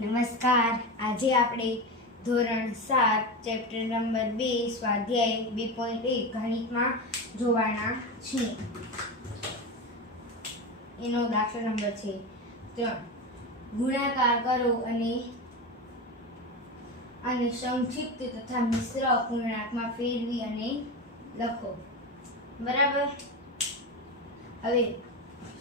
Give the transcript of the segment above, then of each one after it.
નમસ્કાર. આજે આપણે ધોરણ 7 ચેપ્ટર નંબર 2 સ્વાધ્યાય 2.1 ગણિતમાં જોવાના છીએ. એનો દાખલા નંબર છે 3. ગુણાકાર કરો અને સંક્ષિપ્ત તથા મિશ્ર અપૂર્ણાંકમાં ફેરવી અને લખો. બરાબર. હવે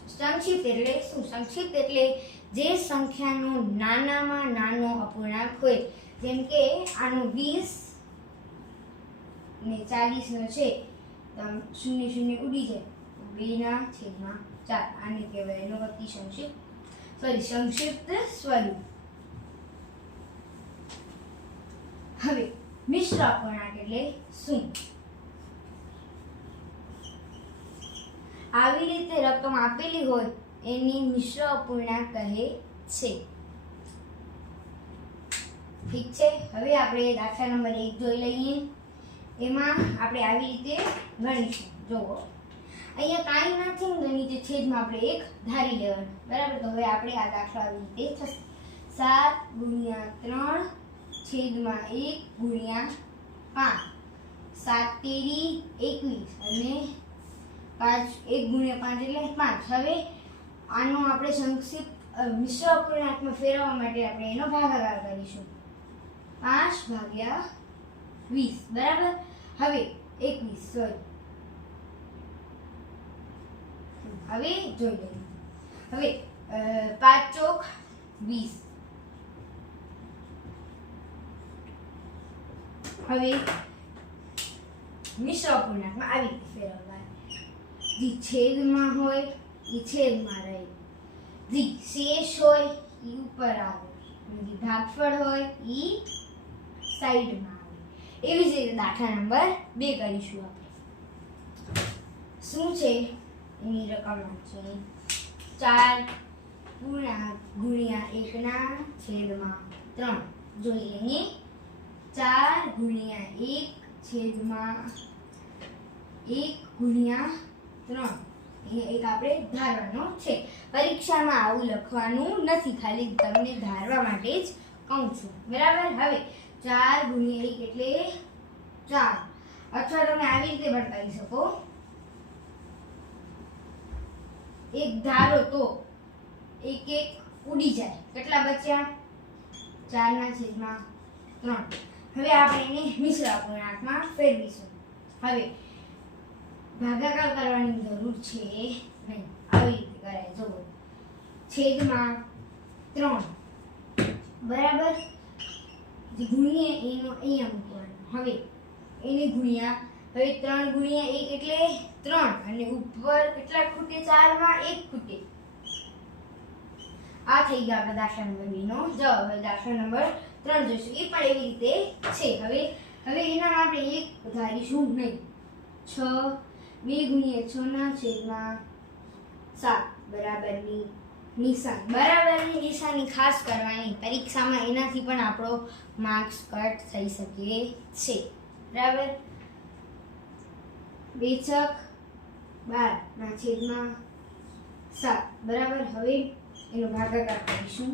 સંક્ષિપ્ત એટલે શું? સંક્ષિપ્ત એટલે જે સંખ્યાનો નાનામાં નાનો અપૂર્ણાંક હોય, જેમ કે આનો 20 ને 40 નો છે, તો શૂન્ય શૂન્ય ઉડી જાય, 2/4. આને કહેવાય એનો અતિ સંક્ષિપ્ત સ્વરૂપ. હવે મિશ્ર અપૂર્ણાંક એટલે શું? આવી રીતે રકમ આપેલી હોય એની મિશ્ર અપૂર્ણાંક કહે છે. ઠીક છે. હવે આપણે દાખલા નંબર 1 જોઈ લઈએ. એમાં આપણે આવી રીતે ગણીશું. જુઓ, અહીંયા કાંઈ નથી ને, નીચે છેદમાં આપણે 1 ધારી લેવાનું. બરાબર. તો હવે આપણે આ દાખલો આવી રીતે થશે. 7 × 3 / 1 × 5. 7 તેરી 21 અને 1 × 5 એટલે 5. હવે આનો આપણે સંક્ષિપ્ત મિશ્ર અપૂર્ણાંકમાં ફેરવવા માટે આપણે એનો ભાગાકાર કરીશું. 5/20. બરાબર. હવે 21 હવે જોઈ લઈએ. હવે 5 ચોક 20. હવે મિશ્ર અપૂર્ણાંકમાં આવી રીતે ફેરવવા. જે છેદમાં હોય એ છેદમાં રહે, જે શેષ હોય એ ઉપર આવે, અને જે ભાગફળ હોય એ સાઈડમાં આવે. એવી જ રીતે દાખલા નંબર 2 કરીશું. આપણે શું છે એની રકમ છે 4 × 1/3. જોઈ લઈએ. 4 × 1/3. એક આપણે ધારવાનો છે. પરીક્ષામાં આવું લખવાનું નથી, ખાલી તમને ધારવા માટે જ કહું છું. બરાબર. હવે 4 × 1 એટલે 4. અથવા તમે આવી રીતે પણ કરી શકો. એક ધારો તો 1 ઉડી જાય. કેટલા બચ્યા? 4/3. હવે આપણે એને મિશ્ર અપૂર્ણાંકમાં ફેરવીશું. હવે ભાગાકાર કરવાની જરૂર છે નહીં. આવી રીતે કરાય. જુઓ, છેદમાં 3. બરાબર. જે ગુણીએ એનો અહીંયા મૂકવાનો. હવે એને ગુણ્યા. હવે 3 × 1 એટલે 3, અને ઉપર કેટલા ખૂટે? 4 માં 1 ખૂટે. આ થઈ ગયા આપણા દાખલા નંબર 2 નો જવાબ. હવે દાખલા નંબર 3 જોઈશું. એ પણ એવી રીતે છે. હવે એના આપણે 1 ધારીશું નહીં. 2 × 6/7 બરાબરની નિશાન. બરાબરની નિશાની ખાસ કરવાની. પરીક્ષામાં એનાથી પણ આપણો માર્ક્સ કટ થઈ શકે છે. બરાબર. 2×12 બરાબર. હવે એનો ભાગાકાર કરીશું.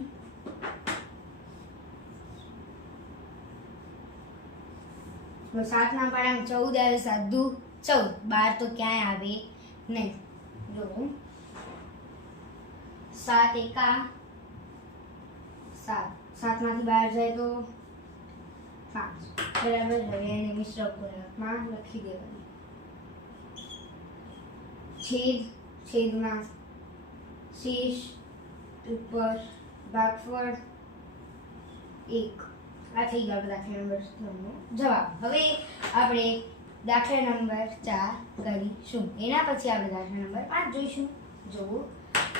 તો 7 ના પાડામાં 14 આવે. 7 દુ 14. 12 તો ક્યાંય આવે નહીં. જો 7 એકા 7. 7 માંથી 12 જાય તો 5. બરાબર. હવે એને મિશ્ર અપૂર્ણાંકમાં લખી દેવાનું. છેદમાં શેષ ઉપર ભાગફળ 1. આ થઈ ગયો દાખલા નંબર 3 નો જવાબ. હવે આપણે દાખલા નંબર 4 કરીશું. એના પછી આપણે દાખલા નંબર 5 જોઈશું. જુઓ,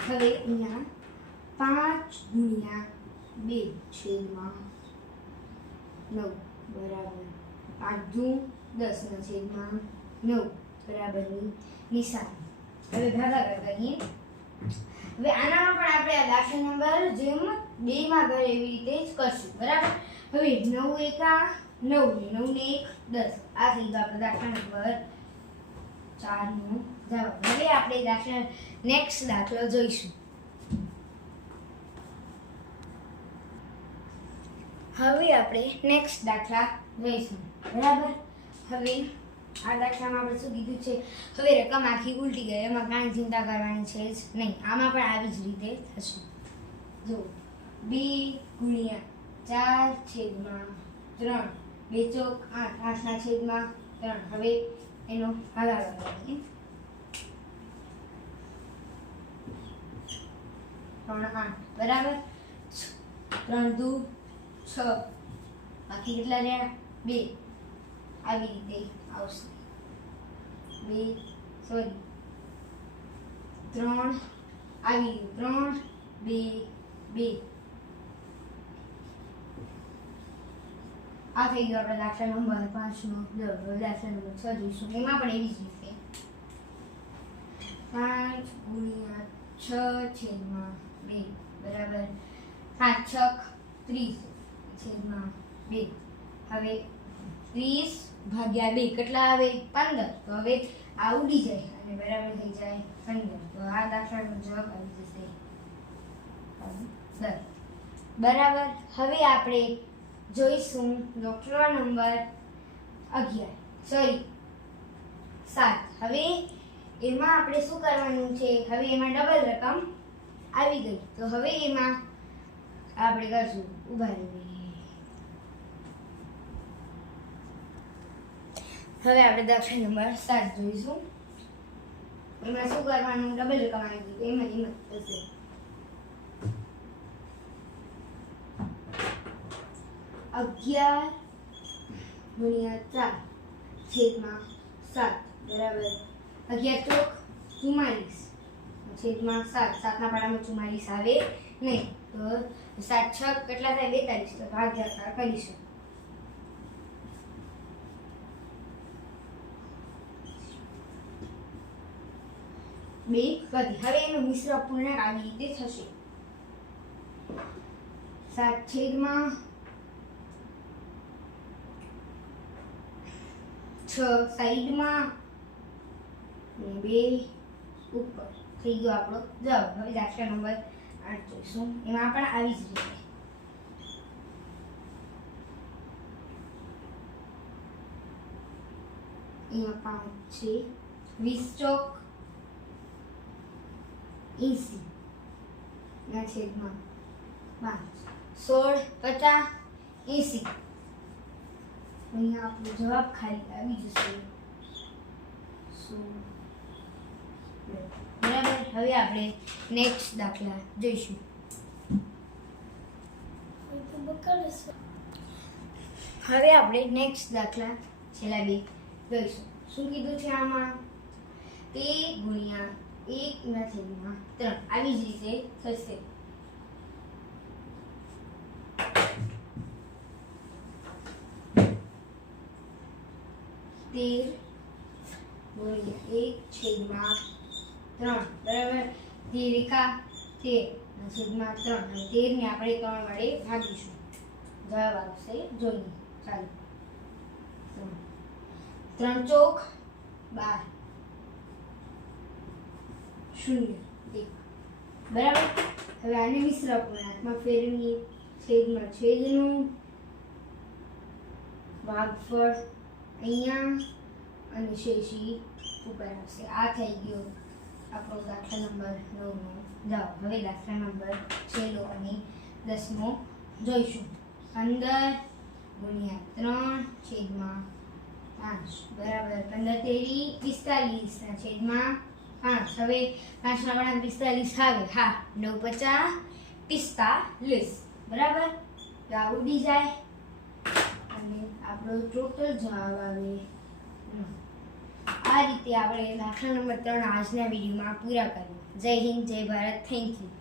હવે અહીંયા 5/2/9 બરાબર 5×10/9 બરાબરની નિશાની. હવે ભાગાકાર કરીએ. હવે આનામાં પણ આપણે આ દાખલા નંબર જેમ 2 માં કરે એવી રીતે જ કરશું. બરાબર. હવે 9 એકા 9 ને 9 ને 1 10. આ થઈ ગયો આપણો દાખલા નંબર 4 નો જવાબ. હવે આપણે દાખલા નેક્સ્ટ દાખલો જોઈશું. હવે આપણે નેક્સ્ટ દાખલા જોઈશું બરાબર. હવે આ દાખલામાં આપણે શું કીધું છે, હવે રકમ આખી ઉલટી ગઈ, એમાં કાંઈ ચિંતા કરવાની છે જ નહીં. આમાં પણ આવી જ રીતે થશે. જો 2 ગુણ્યા 4 છેદમાં 3, 2 ચોક 8, 8 ના છેદમાં 3. હવે એનો ભાગાકાર કરીએ. 3 8 બરાબર. 3 દુ 6, બાકી કેટલા રહ્યા 2. આવી રીતે આવશે. 3 આવી 3 2 2. આ થઈ ગયો આપણે દાખલા નંબર 5 નો. હવે દાખલા નંબર 6 જોઈશું. એમાં પણ એવી જ રીતે 5 ગુણ્યા 6 છેદમાં 2 બરાબર. 5 6 30 છેદમાં 2. હવે 30 ભાગ્યા 2 કેટલા આવે 15. તો હવે આ ઉડી જાય અને બરાબર થઈ જાય 15. તો આ દાખલાનો જવાબ આવી જશે 15 બરાબર. હવે આપણે જોઈશું દાખલા નંબર 7. હવે એમાં આપણે શું કરવાનું છે, હવે એમાં ડબલ રકમ આવી ગઈ. તો હવે એમાં આપણે કરશું ઉભા રહીએ. હવે આપણે દાખલા નંબર 7 જોઈશું. એમાં શું કરવાનું, ડબલ રકમ આવી ગઈ, એમાં થશે 11 ગુણ્યા 4 છેદમાં 7 બરાબર. 11 ચોક 44 છેદમાં 7. 7 ના પાડામાં 44 આવે નહીં. તો 7 6 કેટલા થાય 42. તો ભાગાકાર કરીશું. બે વધી. હવે એનું મિશ્ર અપૂર્ણાંક આવી રીતે થશે 7 છેદમાં 6 સાઈડમાં 2 ઉપર. થઈ ગયો આપણો જવાબ. હવે દાખલા નંબર 8 જોઈશું. એમાં પણ આવી જ રીતે અહીંયા 5 છે, 20 ચોક 80 ના છેદમાં 5. 16 50 80. અહીંયા આપણો જવાબ ખાલી આવી જશે 16 બરાબર. હવે આપણે નેક્સ્ટ દાખલા જોઈશું. હવે આપણે નેક્સ્ટ દાખલા છેલ્લા 2 જોઈશું. શું કીધું છે આમાં 13 ગુણ્યા 1 ના છેદમાં 3. આવી જ રીતે થશે 13 ગુણ્યા 1 છેદમાં 3 બરાબર. 13 છેદમાં 3 અને 13 ને આપણે 3 વડે ભાગીશું. જવાબ આવશે જોઈએ. ચાલો 3 ચોક 12 0 1 બરાબર. હવે આને મિશ્ર અપૂર્ણાંકમાં ફેરવીએ. છેદમાં છેદનું ભાગફળ અહીંયા અને શેષી ઉપર આવશે. આ થઈ ગયો આપણો દાખલા નંબર 9 નો જવાબ. હવે દાખલા નંબર 6 અને 10 જોઈશું. 15 ગુણ્યા 3 છેદમાં 5 બરાબર. 15 તેરી 45 ના છેદમાં 5. હવે 5 ના વડા 45 આવે. હા 9 50 45 બરાબર. તો આ ઉડી જાય અને આપણો ટોટલ જવાબ આવે 9. આ રીતે આપણે દાખલા નંબર 3 આજના વિડીયોમાં પૂરા કર્યું. જય હિન્દ, જય ભારત, થેન્ક યુ.